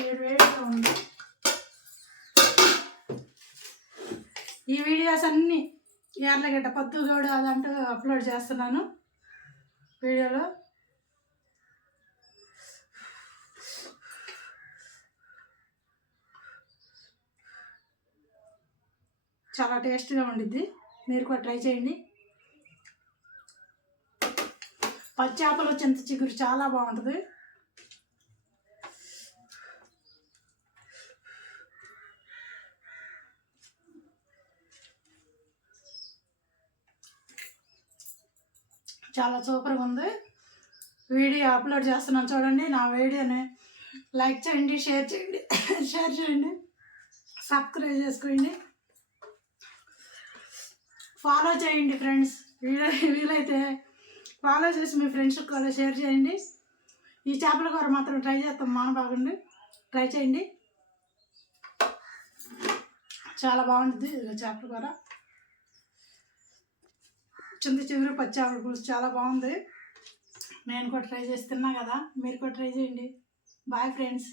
వేడి ఉంది ఈ వీడియోస్ అన్నీ ఎర్లగడ్డ పొద్దుగౌడ అదంటూ అప్లోడ్ చేస్తున్నాను వీడియోలో. చాలా టేస్ట్గా ఉండిద్ది. మీరు కూడా ట్రై చేయండి. పచ్చి చేపలు చింత చిగురు చాలా బాగుంటుంది. చాలా సూపర్గా ఉంది. వీడియో అప్లోడ్ చేస్తున్నాను చూడండి. నా వీడియోని లైక్ చేయండి షేర్ చేయండి షేర్ చేయండి సబ్స్క్రైబ్ చేసుకోండి. ఫాలో చేయండి ఫ్రెండ్స్ వీలై వీలైతే ఫాలో చేసి మీ ఫ్రెండ్స్కి కూడా షేర్ చేయండి. ఈ చేపల కూర మాత్రం ట్రై చేస్తాం మానబాగండి. ట్రై చేయండి. చాలా బాగుంటుంది చేపల కూర. చింత చిగురు పచ్చి ఆవిడ పులుసు చాలా బాగుంది. నేను కూడా ట్రై చేస్తున్నా కదా. మీరు కూడా ట్రై చేయండి. Bye friends